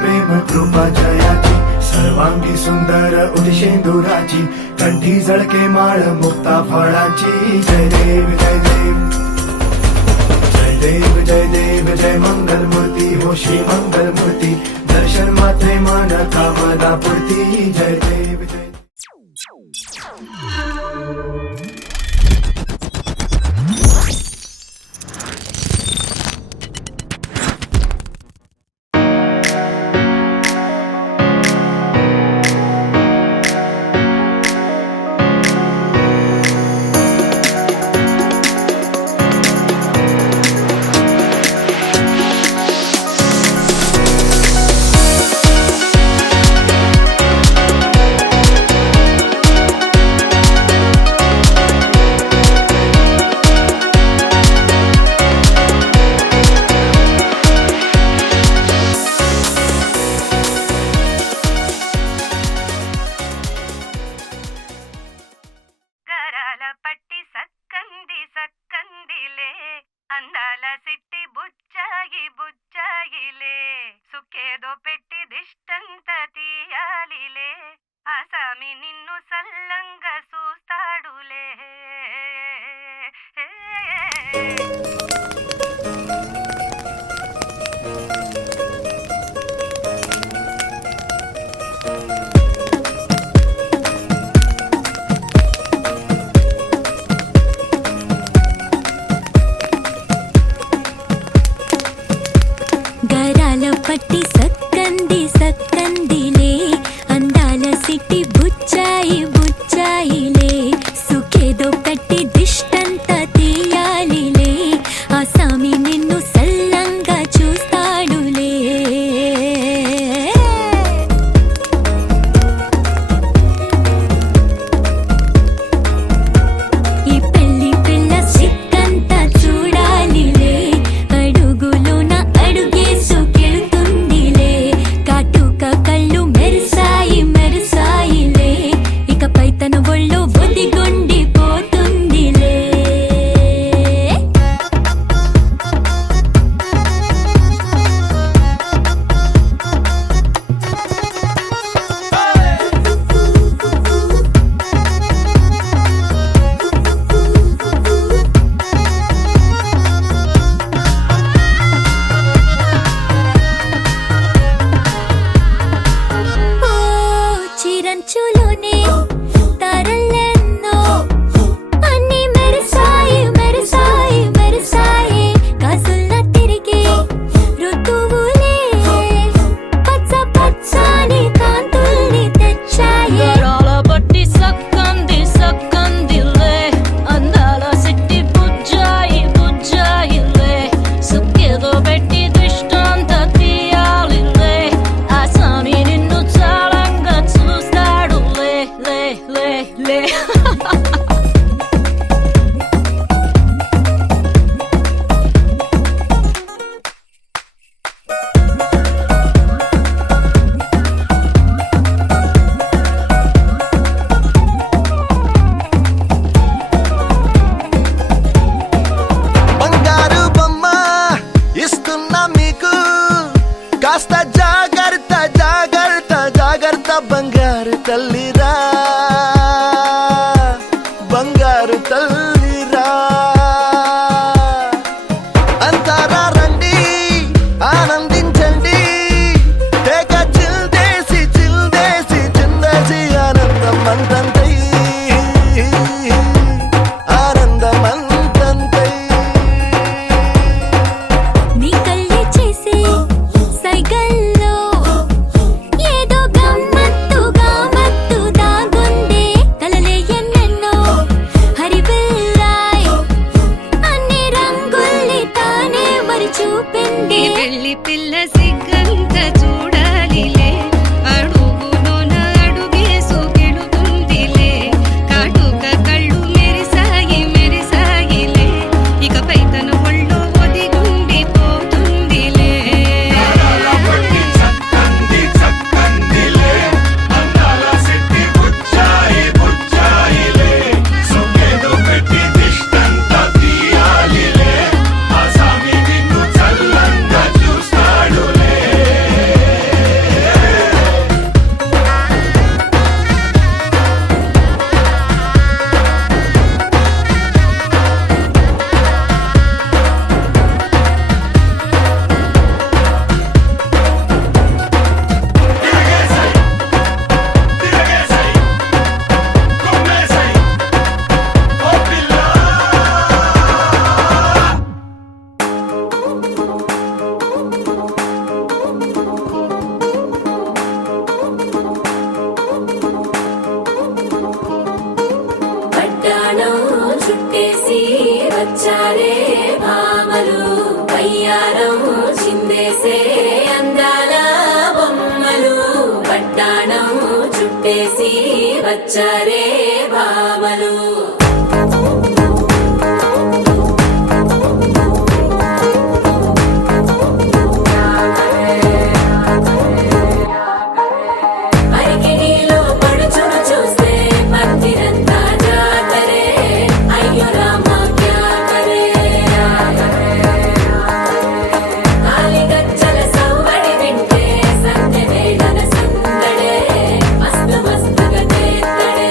प्रेम कृपा जयाची सर्वांगी सुंदर उदिशेंदुराची कंठी झळके माळ मुक्ता फळाची जय देव जय देव जय देव जय देव जय मंगल मूर्ती हो श्री मंगल मूर्ती दर्शन मात्रे मन कामना पूर्ती जय देव जय అందాల సిట్టి బుచ్చాయి బుచ్చాయిలే సుఖేదో పెట్టి దిష్టంత తీయాలిలే ఆసామి నిన్ను సల్లంగా చూస్తాడులే పట్టి సక్కంది సక్కందిలే అందాల సిట్టి బుచ్చాయి బుచ్చాయిలే సుఖేదో కట్టి దిష్టంత తీయాలిలే ఆ సామి నిన్ను సల్లంగా చూస్తాడులే ఈ పెళ్లి పిల్ల సిక్కంతా చూడాలిలే అడుగులోన అడుగేసు కళ్ళు మెరిసాయి మెరిసాయిలే ఇకపై తన ఒళ్ళు బుద్ధిగుండి పోతుందిలే చిరంచులోనే తారలెన్నో అన్ని మెరిసాయి మెరిసాయి మెరిసాయి కాసుల తిరిగి ఋతువులే పచ్చ పచ్చని కాంతుల్ని తెచ్చాయి గరాల పట్టి సక్కంది సక్కందిలే అందాల సిట్టి బుజ్జాయి బుజ్జాయిలే సుఖేదో పెట్టి దిష్టంత తీయాలిలే ఆ సామి నిన్ను చాలంగా చూస్తాడు లే లే లే లే బంగారు బొమ్మ ఇస్తున్నా మీకు కాస్త జాగ్రత్త జాగ్రత్త జాగ్రత్త బంగారు తల్లిరా బంగారు తల్లిరా అంతారా రండి ఆనందించండి తేక చిల్దేసి చిల్దేసి చిందేసి ఆనందం అంతంతై ఆనందం అంతంతై నీ కళ్ళే చేసే సైగల్లో ఏదో గమ్మత్తు దాగుందే కల వచ్చారే అందాల బొమ్మలు పట్టాణం చుట్టేసి వచ్చారే భామలు అరికిణీలో పడుచును చూస్తే భక్తిరంతా జాతరే అయ్యో రామ క్యా కరే కాలిగజ్జల సవ్వడి వింటే సంధ్య వేళన సందడే మస్తు మస్తుగా చేత్తడే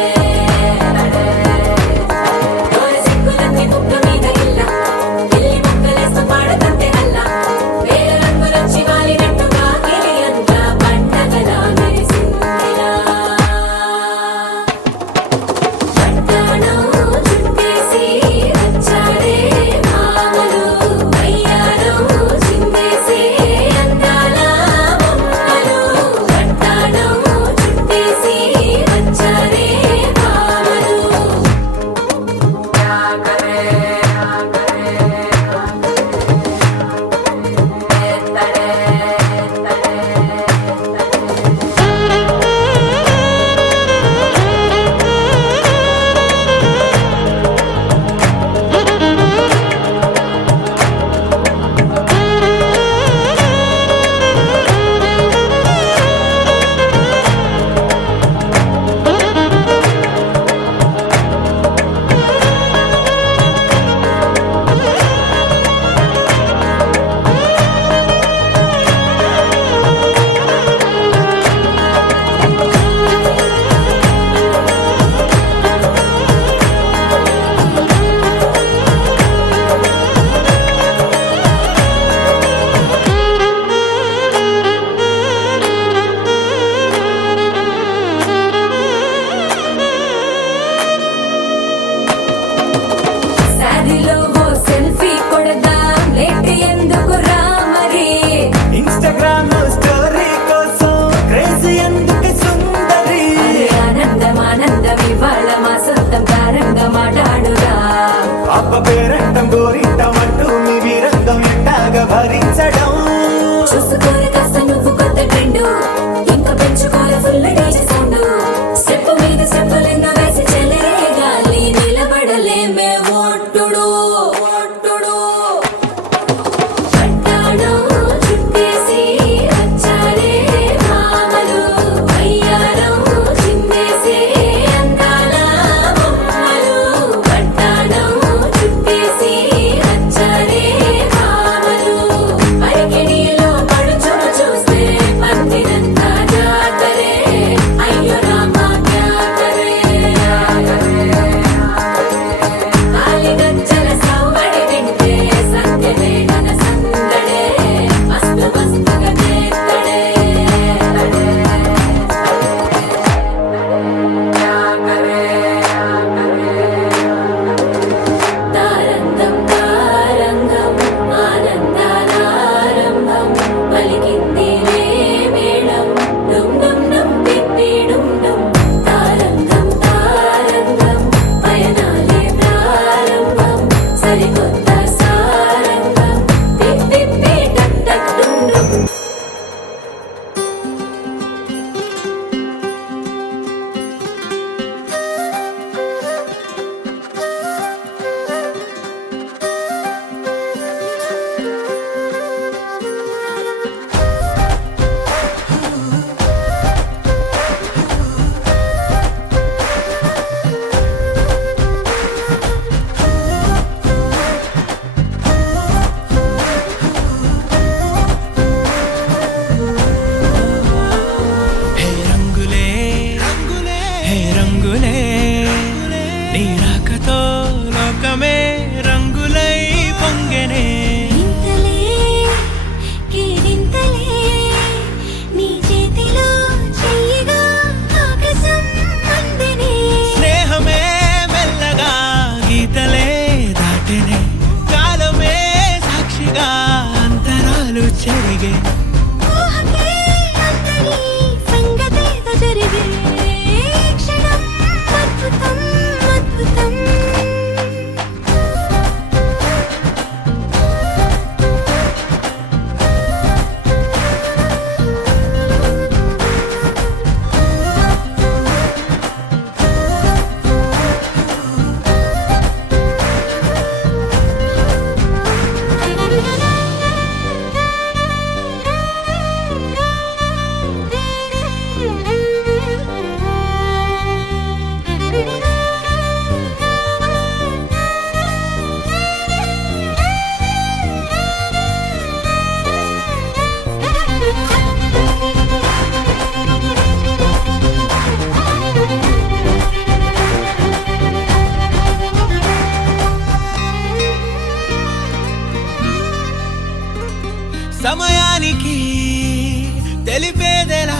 వేళ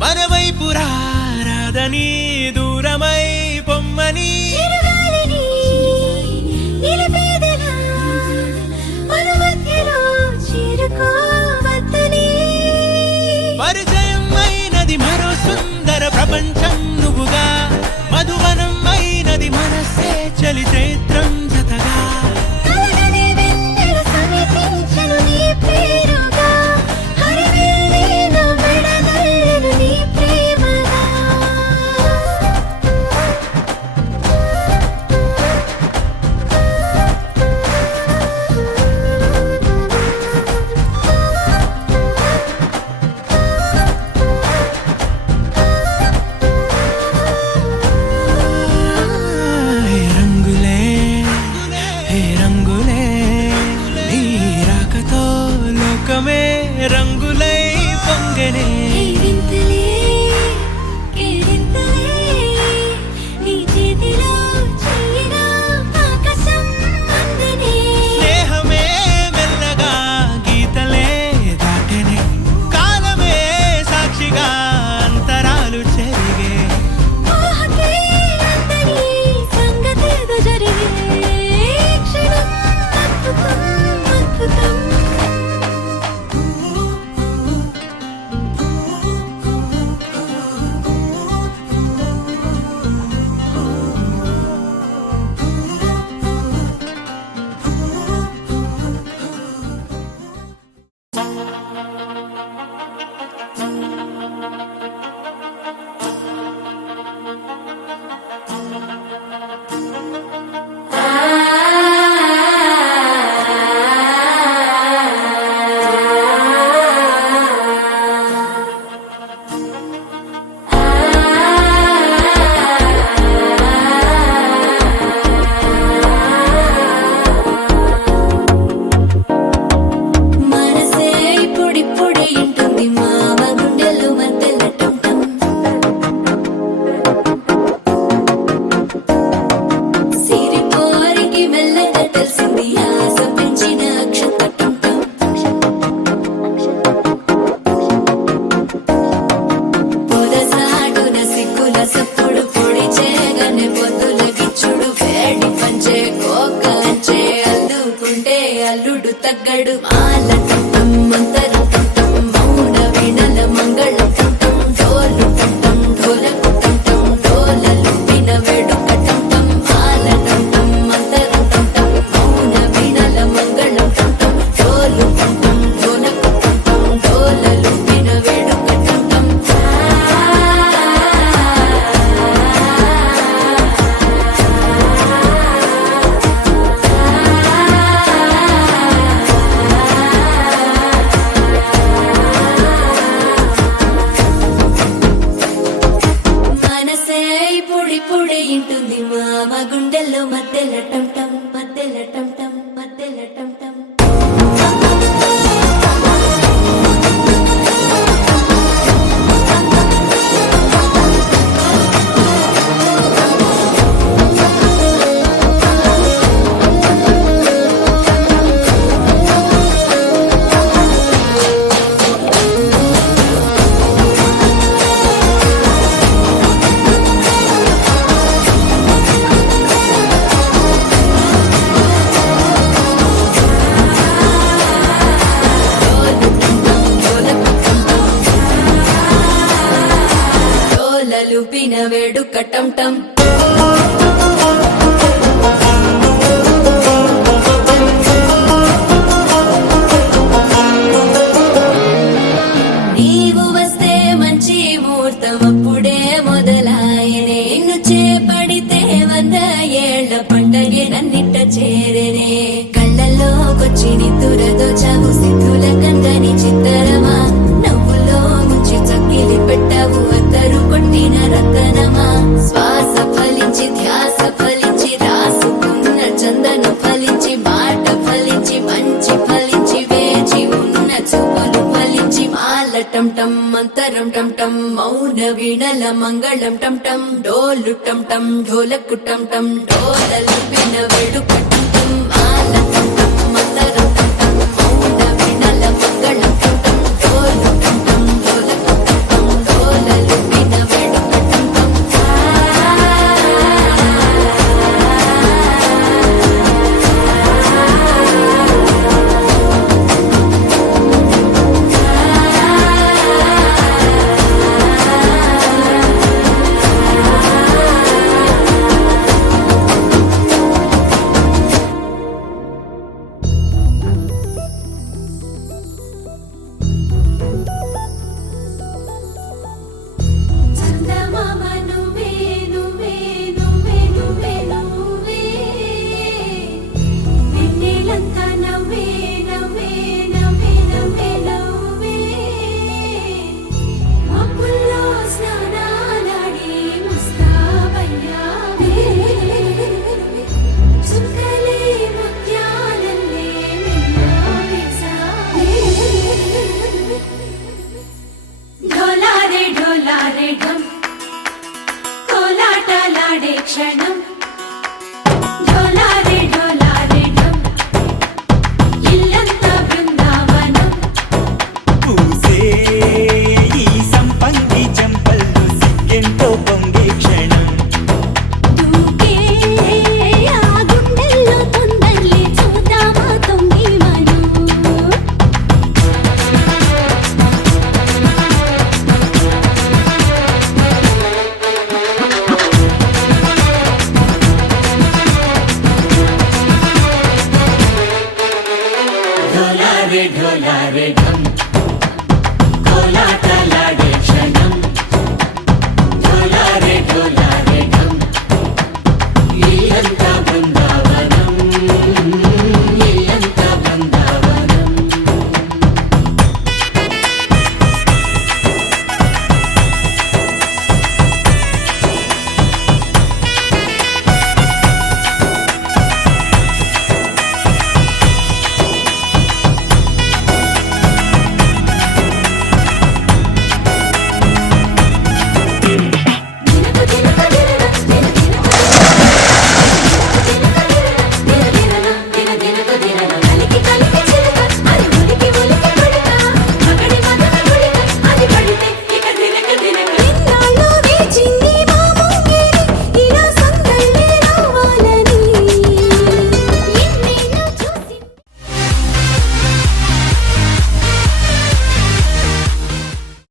మన వైపు రాదని దూరమై పొమ్మని చిరుగాలిని నిలిపేదెలా మన మధ్యలో చేరుకోవద్దని పరిచయం అయినది మరో సుందర ప్రపంచం నువ్వుగా మధువనం అయినది మనసే చలి చైత్రం జతగా కలగని వెన్నెల సమీపించను నీ పేరుగా హరివెల్లి నా మెడదల్లెను నీ ప్రేమగా హే రంగులే హే రంగులే నీ రాకతో లోకమే రంగులై పొంగనే వింతలే కేరింతలే నీ చేతిలో చెయ్యిగా ఆకాశం అందనే స్నేహమే మెల్లగా గీతలే దాటెనే కాలమే సాక్షిగా అంతరాలు చెరిగే ఊహకే అందని సంగతేదో జరిగే క్షణం అద్భుతం అద్భుతం మనసే ఇప్పుడిప్పుడే ఇంటుంది మామ గుండెలు మధ్యలో టంటం సిరిపోరికి మెల్లగా తెలిసింది ఆశ పెంచిన అక్షత టంటం పొదసాటున సిగ్గుల సప్పుడు పొడి చేయగానే పొద్దుల గిచ్చుడు వేడి పంచే కోకంచే అల్లుకుంటే అల్లుడు తగ్గడు మాల టంటం మంతరం టంటం మౌన వీణల మంగళం టంటం డోలు టంటం ఢోలకు టంటం డోలలు విన వేడుక టంటం మాల టంటం మంతరం టంటం మౌన వీణల మంగళం టంటం డోలు టంటం ఢోలకు టంటం డోలలు విన వేడుక టంటం మనసే ఇప్పుడిప్పుడే ఇంటుంది మామ గుండెల్లో మధ్యల టంటం మధ్యల టంటం మధ్యల టంటం డోలలుపిన వేడుక టంటం నీవు వస్తే మంచి ముహూర్తం అప్పుడే మొదలాయనే నిన్ను చేపడితే 100 ఏళ్ల పండగే నన్నిట్ట చేరేనే కళ్ళల్లోకొచ్చి నిద్దురదోచావు సిద్ధుల కందని చిత్తరమా నవ్వులో ముంచి చక్కిలి పెట్టావు అద్దరు కొట్టిన రతనమా శ్వాస ఫలించి ధ్యాస ఫలించి రాసుకున్న చందను ఫలించి మాట ఫలించి మంచి ఫలించి వేచి ఉన్న చూపులు ఫలించి మాల టంటం మంతరం టంటం మౌన వీణల మంగళం టంటం డోలు టంటం ఢోలకు టంటం డోలలు విన వేడుక టంటం మాల టంటం మంతరం టంటం మౌన వీణల మంగళం టంటం డోలు టంటం ఢోలకు ఘం కోలాటలాడే క్షణం